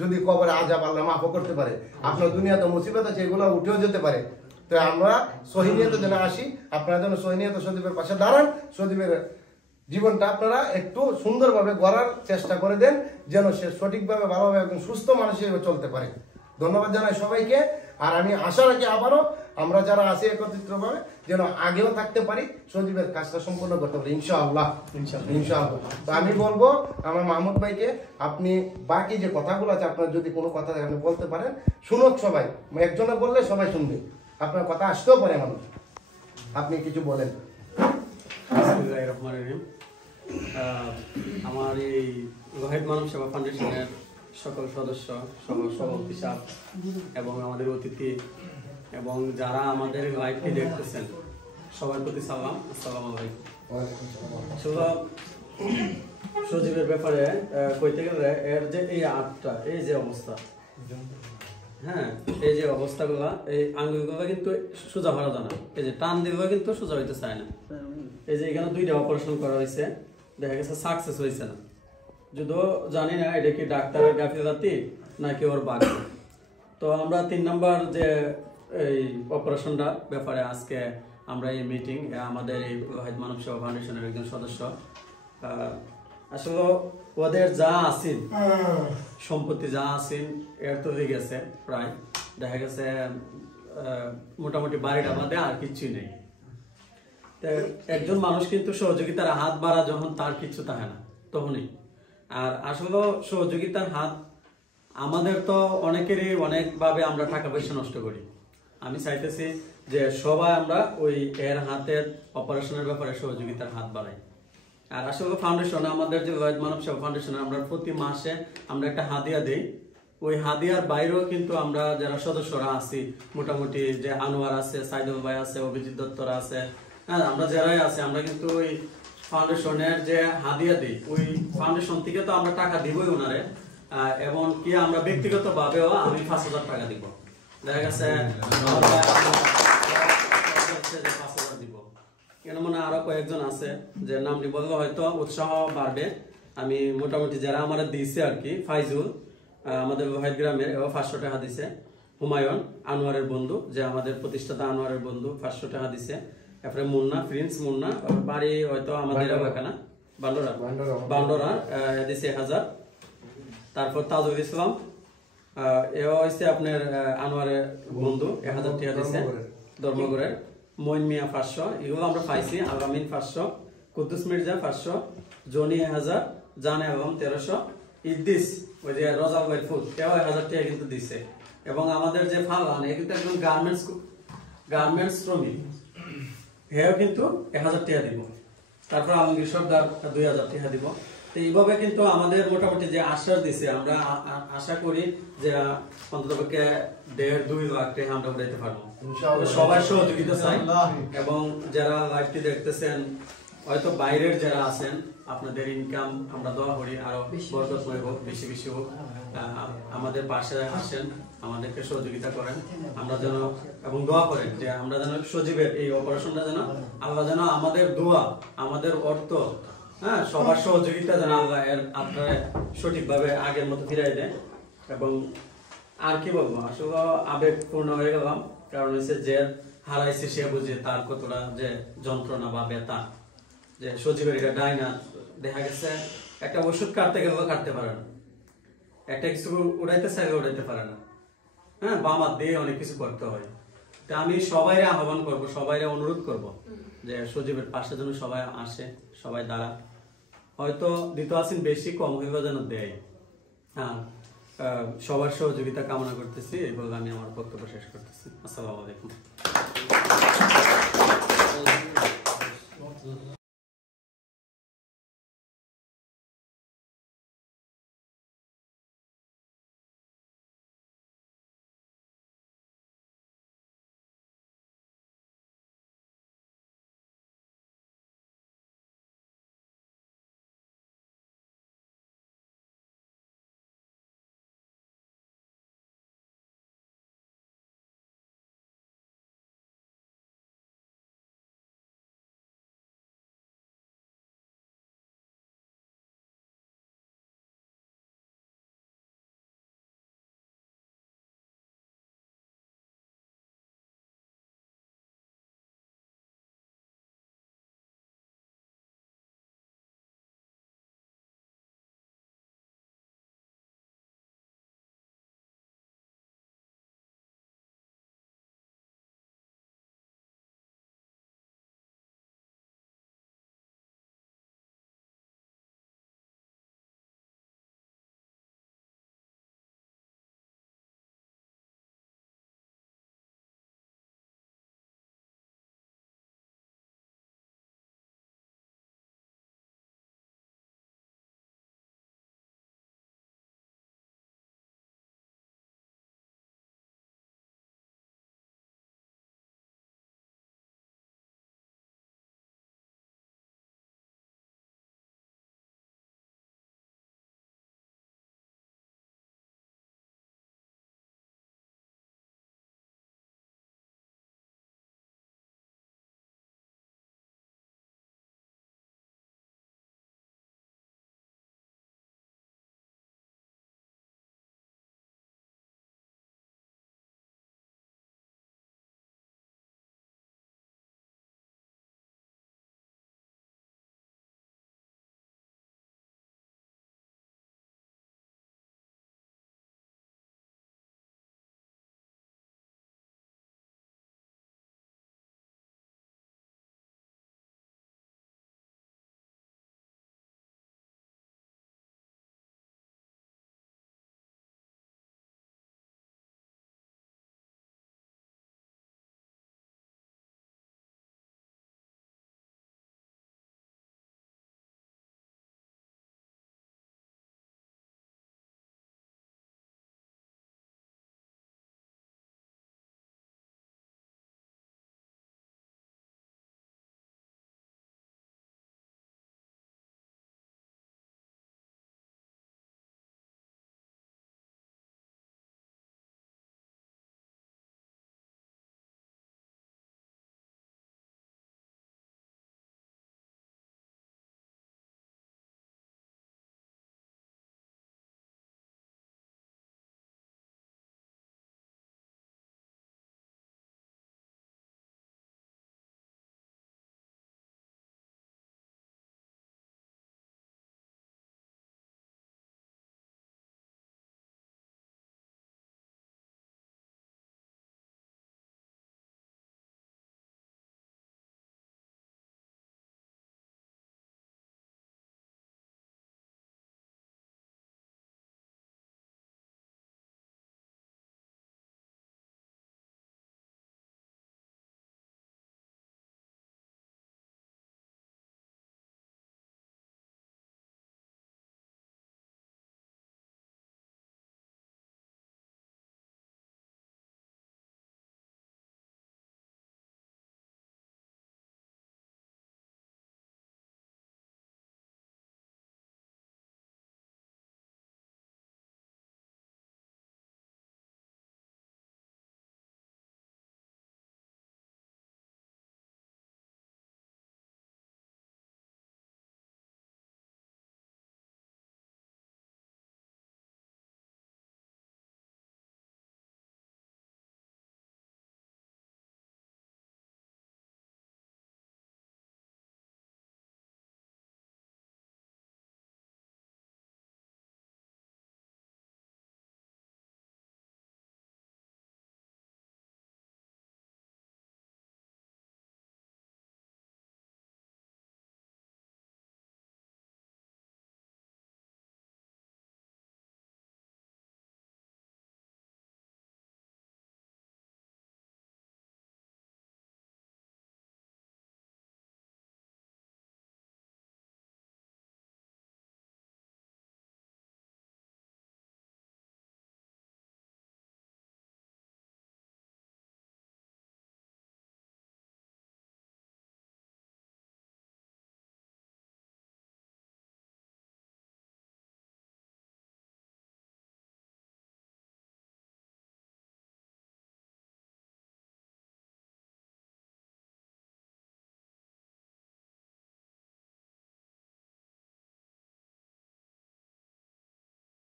যদি কবরে আযাব আল্লাহ মাফ করতে পারে, আপনার দুনিয়াতে মুসিবত আছে এগুলো উঠেও যেতে পারে। তো আমরা সহি নিয়তে যেন আসি, আপনারা যেন সহি নিয়তে সজীবের পাশে দাঁড়ান, সজীবের জীবনটা আপনারা একটু সুন্দরভাবে গড়ার চেষ্টা করে দেন, যেন সে সঠিকভাবে ভালোভাবে একজন সুস্থ মানুষ হিসেবে চলতে পারে। ধন্যবাদ জানাই সবাইকে। আর আমি আশা রাখি আবারও আমরা যারা আছি একত্রিতভাবে যেন আগেও থাকতে পারি, সজীবের কাজটা সম্পূর্ণ করতে পারি ইনশাআল্লাহ। ইনশাআল্লাহ। তো আমি বলবো আমার মাহমুদ ভাইকে, আপনি বাকি যে কথাগুলো আছে আপনার যদি কোনো কথা আপনি বলতে পারেন, শুনুক সবাই, একজনে বললে সবাই শুনবে, আপনার কথা আসতেও পারে মানুষ, আপনি কিছু বলেন। আমার এই ওয়াহিদ মানব সেবা ফাউন্ডেশনের সকল সদস্য, সভাপতি সাহেব এবং আমাদের অতিথি এবং যারা আমাদের লাইভটি দেখতেছেন সবার প্রতি সালাম, আসসালামু আলাইকুম। সজীবের ব্যাপারে কইতে গেলে এর যে এই আটটা, এই যে অবস্থা, হ্যাঁ এই যে অবস্থাগুলা, এই আঙ্গুলগুলো কিন্তু সোজা হওয়া যায় না, এই যে টান দিলেও কিন্তু সোজা হইতে চায় না। এই যে এখানে 2টা অপারেশন করা হয়েছে, দেখা গেছে সাকসেস হয়েছে না। যদিও জানি না এটা কি ডাক্তারের গাফিলতি নাকি ওর বাগ। তো আমরা 3 নম্বর যে এই অপারেশনটা ব্যাপারে আজকে আমরা এই মিটিং, আমাদের এই ওয়াহিদ মানব সেবা ফাউন্ডেশনের একজন সদস্য, আসলে ওদের যা আছেন সম্পত্তি যা আছেন এর তো হয়ে গেছে প্রায়, দেখা গেছে মোটামুটি বাড়িটা বাদে আর কিছুই নেই। একজন মানুষ কিন্তু সহযোগিতার হাত বাড়া যখন তার কিছু থাকে না তখনই। আর আসলে সহযোগিতার হাত আমাদের তো অনেকেরই অনেকভাবে আমরা টাকা পয়সা নষ্ট করি। আমি চাইতেছি যে সবাই আমরা ওই এর হাতের অপারেশনের ব্যাপারে সহযোগিতার হাত বাড়াই। আর আসলে ফাউন্ডেশন, আমাদের যে ওয়াহিদ মানব সেবা ফাউন্ডেশন, আমরা প্রতি মাসে আমরা একটা হাদিয়া দিই। ওই হাদিয়ার বাইরেও কিন্তু আমরা যারা সদস্যরা আছি, মোটামুটি যে আনোয়ার আছে, সাইদুল ভাই আছে, অভিজিৎ দত্তরা আছে, হ্যাঁ আমরা যারাই আছে, আমরা কিন্তু ওই ফাউন্ডেশনের যে হাদিয়া দিই, ওই ফাউন্ডেশন থেকে তো আমরা টাকা দিবই ওনারে, এবং কি আমরা ব্যক্তিগত ভাবেও আমি 5,000 টাকা দিব। দেখা গেছে 5,000 দিব। কেন মানে আরো কয়েকজন আছে যে নামটি বললে হয়তো উৎসাহ বাড়বে। আমি মোটামুটি যারা আমার দিয়েছে আর কি, ফাইজুল আমাদের ওয়াহিদ গ্রামের, 500 টাকা দিছে। হুমায়ুন আনোয়ারের বন্ধু, যে আমাদের প্রতিষ্ঠাতা আনোয়ারের বন্ধু, 500 টাকা দিছে। তারপরে মুন্না, প্রিন্স মুন্না, বাড়ি হয়তো আমাদের এলাকা, বান্ডরা দিছে 1000। তারপর তাজুল ইসলাম, এও হচ্ছে আপনার আনোয়ারের বন্ধু, 1000 টাকা দিছে ধর্মগড়ের। মইন মিয়া 500, এগুলো আমরা পাইছি। আলামিন 500, কুদ্দুস মির্জা 500, জনি 1000, জানে আলম 1300, ইদ্দিস ওই যে রজাল ভাই ফুল, এও 1000 টাকা কিন্তু দিছে। এবং আমাদের যে ফারহান, এ কিন্তু একজন গার্মেন্টস শ্রমিক, হেও কিন্তু 1000 টাকা দিব। তারপর আলমগীর সর্দার 2000 টাকা দিব। তো এইভাবে কিন্তু আমাদের মোটামুটি যে আশ্বাস দিছে, আমরা আশা করি যে অন্ততপক্ষে 1.5-2 লাখ টাকা আমরা উঠাইতে পারবো। সবাই সহযোগিতা চাই। এবং যারা লাইভটি দেখতেছেন, হয়তো বাইরের যারা আছেন, আপনাদের ইনকাম আমরা দোয়া করি আরো বরকতময় হোক, বেশি বেশি হোক। আমাদের পাশে আসেন, আমাদেরকে সহযোগিতা করেন, আমরা যেন এবং দোয়া করেন যে আমরা যেন সজীবের এই অপারেশনটা যেন আল্লাহ যেন আমাদের দোয়া, আমাদের অর্থ, হ্যাঁ সবার সহযোগিতা যেন আল্লাহ এর আপনারা সঠিকভাবে আগের মতো ফিরাই দেয়। এবং আর কি বলবো, আসলে আবেগপূর্ণ হয়ে গেলাম, কারণ হচ্ছে যে হারাইছে সে বুঝে তার কতটা যে যন্ত্রণা বা ব্যথা। যে সজীবের এটা ডাইনা, দেখা গেছে একটা ওষুধ কাটতে গেলেও কাটতে পারে না, একটা কিছু উড়াইতে চাইলে উড়াইতে পারে না, হ্যাঁ বাম হাত দিয়ে অনেক কিছু করতে হয়। তা আমি সবাইরে আহ্বান করব, সবাইরে অনুরোধ করব যে সজীবের পাশে যেন সবাই আসে, সবাই দাঁড়া। হয়তো দিতে আসেন বেশি, কম হইলে যেন দেয়। হ্যাঁ, সবার সহযোগিতা কামনা করতেছি। এই বলে আমি আমার বক্তব্য শেষ করতেছি। আসসালামু আলাইকুম।